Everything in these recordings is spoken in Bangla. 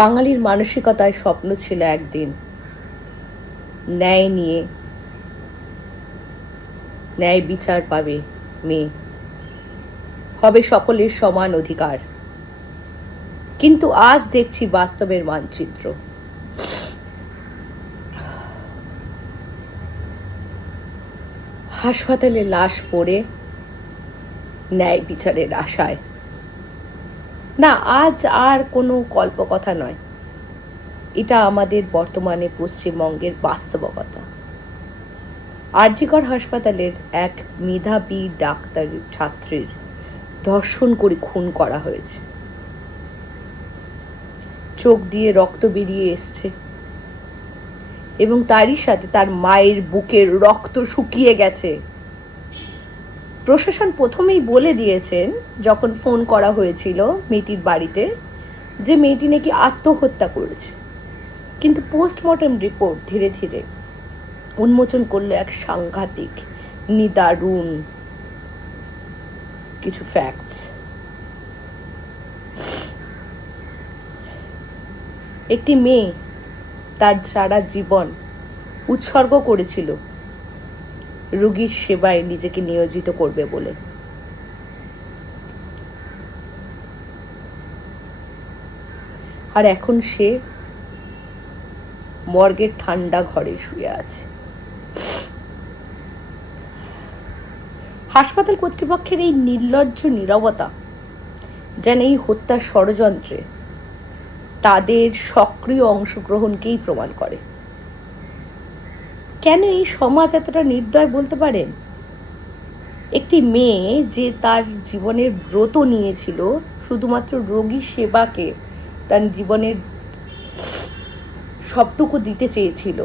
বাঙালির মানসিকতায় স্বপ্ন ছিল একদিন ন্যায় নিয়ে, ন্যায় বিচার পাবে মেয়ে, হবে সকলের সমান অধিকার। কিন্তু আজ দেখছি বাস্তবের মানচিত্র। হাসপাতালে লাশ পড়ে ন্যায় বিচারের আশায়। না, আজ আর কোনো কল্পকথা নয়, এটা আমাদের বর্তমানে পশ্চিমবঙ্গের বাস্তবতা। আরজিকর হাসপাতালের এক মেধাবী ডাক্তারের ছাত্রীর ধর্ষণ করে খুন করা হয়েছে। চোখ দিয়ে রক্ত বেরিয়ে এসছে এবং তারই সাথে তার মায়ের বুকের রক্ত শুকিয়ে গেছে। প্রশাসন প্রথমেই বলে দিয়েছেন, যখন ফোন করা হয়েছিল মেয়েটির বাড়িতে, যে মেয়েটি নাকি আত্মহত্যা করেছে। কিন্তু পোস্টমর্টম রিপোর্ট ধীরে ধীরে উন্মোচন করলো এক সাংঘাতিক, নিদারুণ কিছু ফ্যাক্টস। একটি মেয়ে তার সারা জীবন উৎসর্গ করেছিল রোগীর সেবায় নিজেকে নিয়োজিত করবে বলে। আর এখন সে মর্গের ঠান্ডা ঘরে শুয়ে আছে। হাসপাতাল কর্তৃপক্ষের এই নির্লজ্জ নীরবতা যেন এই হত্যার ষড়যন্ত্রে তাদের সক্রিয় অংশগ্রহণকেই প্রমাণ করে। কেন এই সমাজ এতটা নির্দয় বলতে পারেন? একটি মেয়ে যে তার জীবনের ব্রত নিয়েছিল শুধুমাত্র রোগী সেবাকে তার জীবনের সবটুকু দিতে চেয়েছিল,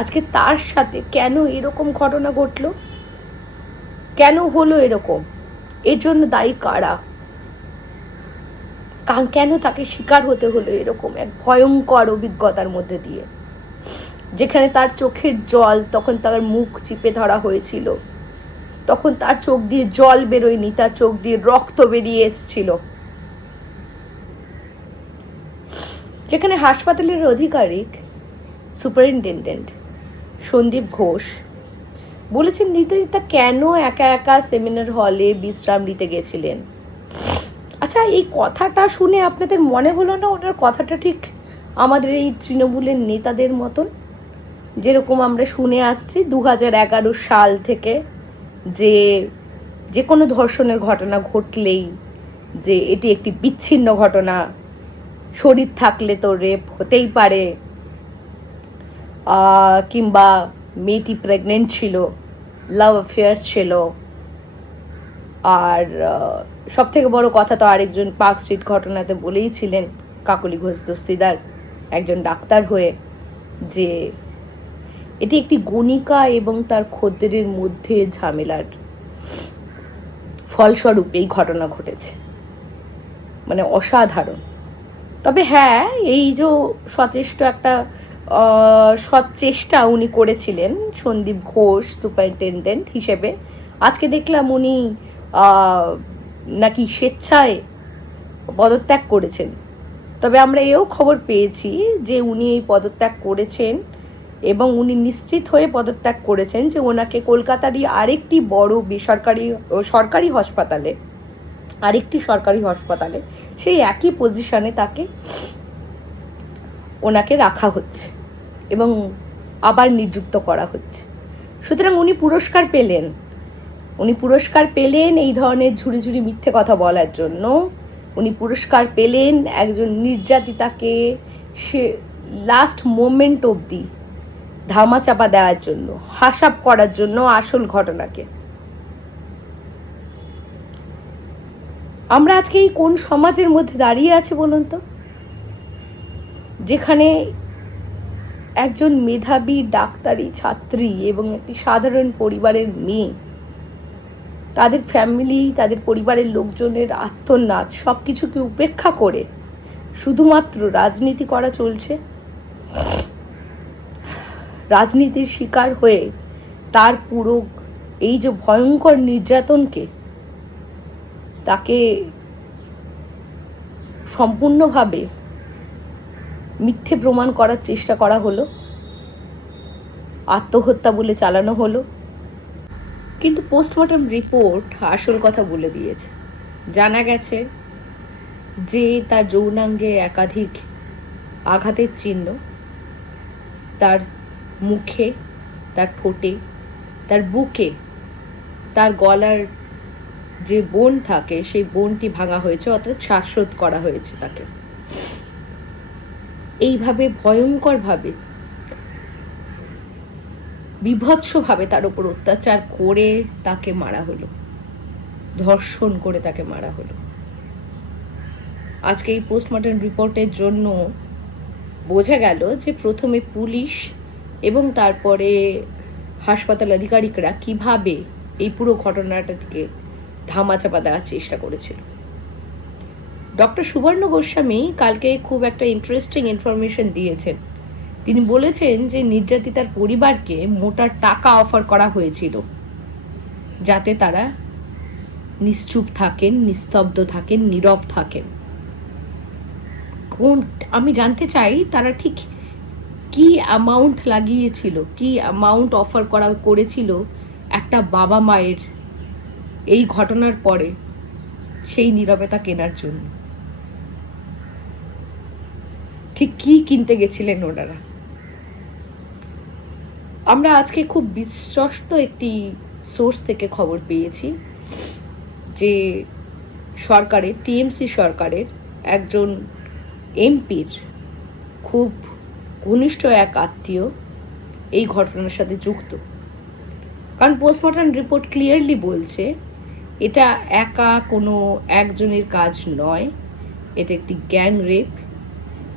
আজকে তার সাথে কেন এরকম ঘটনা ঘটলো? কেন হলো এরকম? এর জন্য দায়ী কারা? কেন তাকে শিকার হতে হলো এরকম এক ভয়ঙ্কর অভিজ্ঞতার মধ্যে দিয়ে, যেখানে তার চোখের জল, তখন তার মুখ চিপে ধরা হয়েছিল, তখন তার চোখ দিয়ে জল বেরোয়নি, তার চোখ দিয়ে রক্ত বেরিয়ে এসছিল। যেখানে হাসপাতালের আধিকারিক সুপারিনটেন্ডেন্ট সন্দীপ ঘোষ বলেছেন নিবেদিতা কেন একা একা সেমিনার হলে বিশ্রাম নিতে গেছিলেন। আচ্ছা, এই কথাটা শুনে আপনাদের মনে হলো না ওনার কথাটা ঠিক আমাদের এই তৃণমূলের নেতাদের মতন? যেরকম আমরা শুনে আসছি 2011 সাল থেকে, যে কোনো ধর্ষণের ঘটনা ঘটলেই যে এটি একটি বিচ্ছিন্ন ঘটনা, শরীর থাকলে তো রেপ হতেই পারে, কিংবা মেয়েটি প্রেগনেন্ট ছিল, লাভ অ্যাফেয়ার ছিল। আর সব থেকে বড় কথা তো আরেকজন পার্ক স্ট্রিট ঘটনাতে বলেইছিলেন কাকলি ঘোষ দস্তিদার একজন ডাক্তার হয়ে, যে এটি একটি গণিকা এবং তার খদ্দেরের মধ্যে ঝামেলার ফলস্বরূপ এই ঘটনা ঘটেছে। মানে অসাধারণ। তবে হ্যাঁ, এই যে সচেষ্ট একটা সৎ চেষ্টা উনি করেছিলেন সন্দীপ ঘোষ সুপারিনটেন্ডেন্ট হিসেবে। আজকে দেখলাম উনি নাকি স্বেচ্ছায় পদত্যাগ করেছেন। তবে আমরা এও খবর পেয়েছি যে উনি এই পদত্যাগ করেছেন এবং উনি নিশ্চিত হয়ে পদত্যাগ করেছেন যে ওনাকে কলকাতারই আরেকটি বড় বেসরকারি সরকারি হাসপাতালে সেই একই পজিশনে ওনাকে রাখা হচ্ছে এবং আবার নিযুক্ত করা হচ্ছে। সুতরাং উনি পুরস্কার পেলেন এই ধরনের ঝুড়ি ঝুড়ি মিথ্যে কথা বলার জন্য। উনি পুরস্কার পেলেন একজন নির্যাতিতাকে সে লাস্ট মোমেন্ট অবধি ধামাচাপা দেওয়ার জন্য, হাসাপ করার জন্য আসল ঘটনাকে। আমরা আজকে এই কোন সমাজের মধ্যে দাঁড়িয়ে আছি বলুন তো, যেখানে একজন মেধাবী ডাক্তারি ছাত্রী এবং একটি সাধারণ পরিবারের মেয়ে, তাদের ফ্যামিলি, তাদের পরিবারের লোকজনের আর্তনাদ সব কিছুকে উপেক্ষা করে শুধুমাত্র রাজনীতি করা চলছে। রাজনীতির শিকার হয়ে তার পুরো এই যে ভয়ঙ্কর নির্যাতনকে তাকে সম্পূর্ণভাবে মিথ্যে প্রমাণ করার চেষ্টা করা হলো, আত্মহত্যা বলে চালানো হলো। কিন্তু পোস্টমর্টম রিপোর্ট আসল কথা বলে দিয়েছে। জানা গেছে যে তার যৌনাঙ্গে একাধিক আঘাতের চিহ্ন, তার মুখে, তার ঠোঁটে, তার বুকে, তার গলার যে বোন থাকে সেই বোনটি ভাঙা হয়েছে, অর্থাৎ শ্বাসরোধ করা হয়েছে তাকে। এইভাবে ভয়ঙ্করভাবে, বিভৎসভাবে তার উপর অত্যাচার করে তাকে মারা হলো, ধর্ষণ করে তাকে মারা হলো। আজকে এই পোস্টমর্টম রিপোর্টের জন্য বোঝা গেল যে প্রথমে পুলিশ এবং তারপরে হাসপাতাল আধিকারিকরা কিভাবে এই পুরো ঘটনাটাকে ধামাচাপা দেওয়ার চেষ্টা করেছিল। ডক্টর সুবর্ণ গোস্বামী কালকে খুব একটা ইন্টারেস্টিং ইনফরমেশন দিয়েছেন। তিনি বলেছেন যে নির্যাতিতার পরিবারকে মোটা টাকা অফার করা হয়েছিল যাতে তারা নিশ্চুপ থাকেন, নিস্তব্ধ থাকেন, নীরব থাকেন। আমি জানতে চাই তারা ঠিক কি অ্যামাউন্ট লাগিয়েছিল, কি অ্যামাউন্ট অফার করেছিল একটা বাবা মায়ের এই ঘটনার পরে সেই নীরবতা কেনার জন্য। ঠিক কি কিনতে গেছিলেন ওনারা? আমরা আজকে খুব বিশ্বস্ত একটি সোর্স থেকে খবর পেয়েছি যে সরকারের, টিএমসি সরকারের একজন এমপির খুব ঘনিষ্ঠ এক আত্মীয় এই ঘটনার সাথে যুক্ত। কারণ পোস্টমর্টম রিপোর্ট ক্লিয়ারলি বলছে এটা একা কোনো একজনের কাজ নয়, এটা একটি গ্যাং রেপ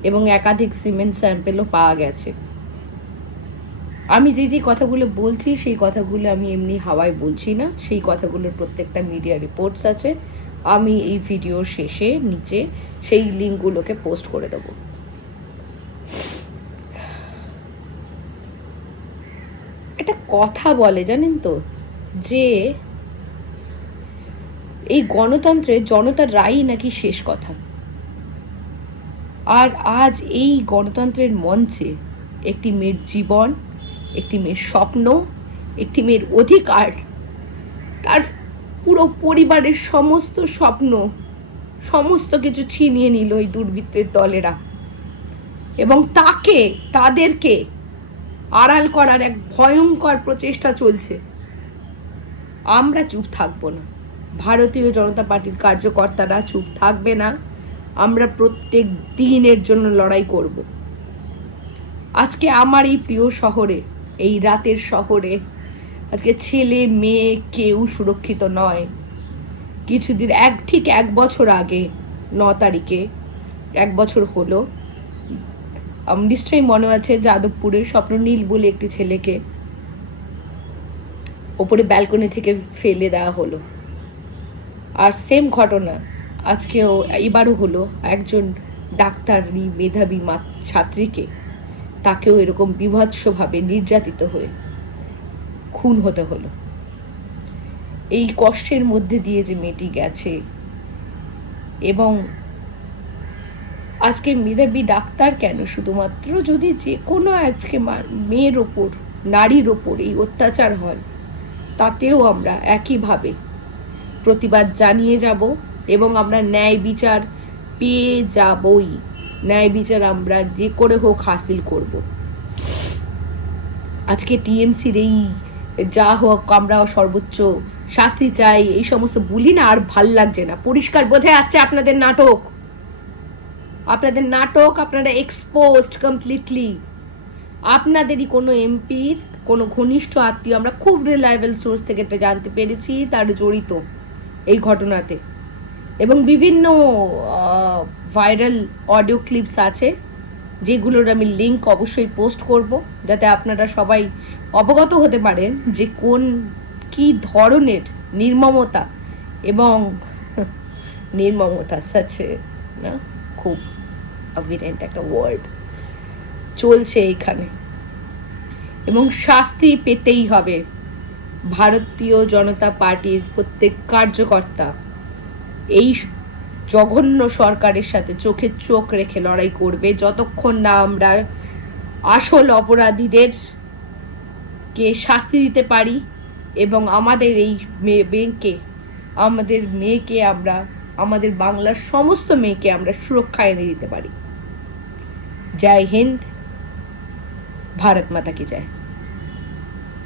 এবং একাধিক সিমেন্ট স্যাম্পেলও পাওয়া গেছে। আমি যে কথাগুলো বলছি সেই কথাগুলো আমি এমনি হাওয়ায় বলছি না, সেই কথাগুলোর প্রত্যেকটা মিডিয়া রিপোর্টস আছে। আমি এই ভিডিওর শেষে নিচে সেই লিঙ্কগুলোকে পোস্ট করে দেবো। একটা কথা বলে জানেন তো, যে এই গণতন্ত্রে জনতার রায়ই নাকি শেষ কথা। আর আজ এই গণতন্ত্রের মঞ্চে একটি মেয়ের জীবন, একটি মেয়ের স্বপ্ন, একটি মেয়ের অধিকার, তার পুরো পরিবারের সমস্ত স্বপ্ন, সমস্ত কিছু ছিনিয়ে নিল এই দুর্বৃত্তের দলেরা, এবং তাদেরকে আড়াল করার এক ভয়ঙ্কর প্রচেষ্টা চলছে। আমরা চুপ থাকবো না, ভারতীয় জনতা পার্টির কার্যকর্তারা চুপ থাকবে না। আমরা প্রত্যেক দিনের জন্য লড়াই করব। আজকে আমার এই প্রিয় শহরে, এই রাতের শহরে আজকে ছেলে মেয়ে কেউ সুরক্ষিত নয়। কিছুদিন ঠিক এক বছর আগে 9 তারিখে 1 বছর হলো, নিশ্চয়ই মনে আছে, যাদবপুরে স্বপ্ননীল বলে একটি ছেলেকে ওপরে ব্যালকনি থেকে ফেলে দেওয়া হলো। আর সেম ঘটনা আজকেও এবারও হলো, একজন ডাক্তারি মেধাবী ছাত্রীকে, তাকেও এরকম বিভৎসভাবে নির্যাতিত হয়ে খুন হতে হলো। এই কষ্টের মধ্যে দিয়ে যে মেয়েটি গেছে, এবং আজকে মেধাবী ডাক্তার কেন, শুধুমাত্র যদি যে কোনো আজকে মেয়ের ওপর, নারীর ওপর এই অত্যাচার হয়, তাতেও আমরা একইভাবে প্রতিবাদ জানিয়ে যাব এবং আমরা ন্যায় বিচার পেয়ে যাবই। ন্যায় বিচার আমরা যে করে হোক হাসিল করব। আজকে টিএমসির এই যা হোক আমরা সর্বোচ্চ শাস্তি চাই এই সমস্ত বলি না, আর ভাল লাগছে না। পরিষ্কার বোঝা যাচ্ছে আপনাদের নাটক, আপনারা এক্সপোজড কমপ্লিটলি। আপনাদেরই কোনো এমপির কোনো ঘনিষ্ঠ আত্মীয়, আমরা খুব রিলায়েবল সোর্স থেকে এটা জানতে পেরেছি, তার জড়িত এই ঘটনাতে। এবং বিভিন্ন ভাইরাল অডিও ক্লিপস আছে যেগুলোর আমি লিঙ্ক অবশ্যই পোস্ট করব, যাতে আপনারা সবাই অবগত হতে পারেন যে কি ধরনের নির্মমতা এবং নির্মমতা সাথে না, খুব অভিরেন্ট একটা ওয়ার্ড চলছে এখানে, এবং শাস্তি পেতেই হবে। ভারতীয় জনতা পার্টির প্রত্যেক কার্যকর্তা এই জঘন্য সরকারের সাথে চোখে চোখ রেখে লড়াই করবে যতক্ষণ না আমরা আসল অপরাধীদের কে শাস্তি দিতে পারি এবং আমাদের এই মেয়েকে আমরা আমাদের বাংলার সমস্ত মেয়েকে আমরা সুরক্ষা এনে দিতে পারি। জয় হিন্দ, ভারত মাতা কি জয়।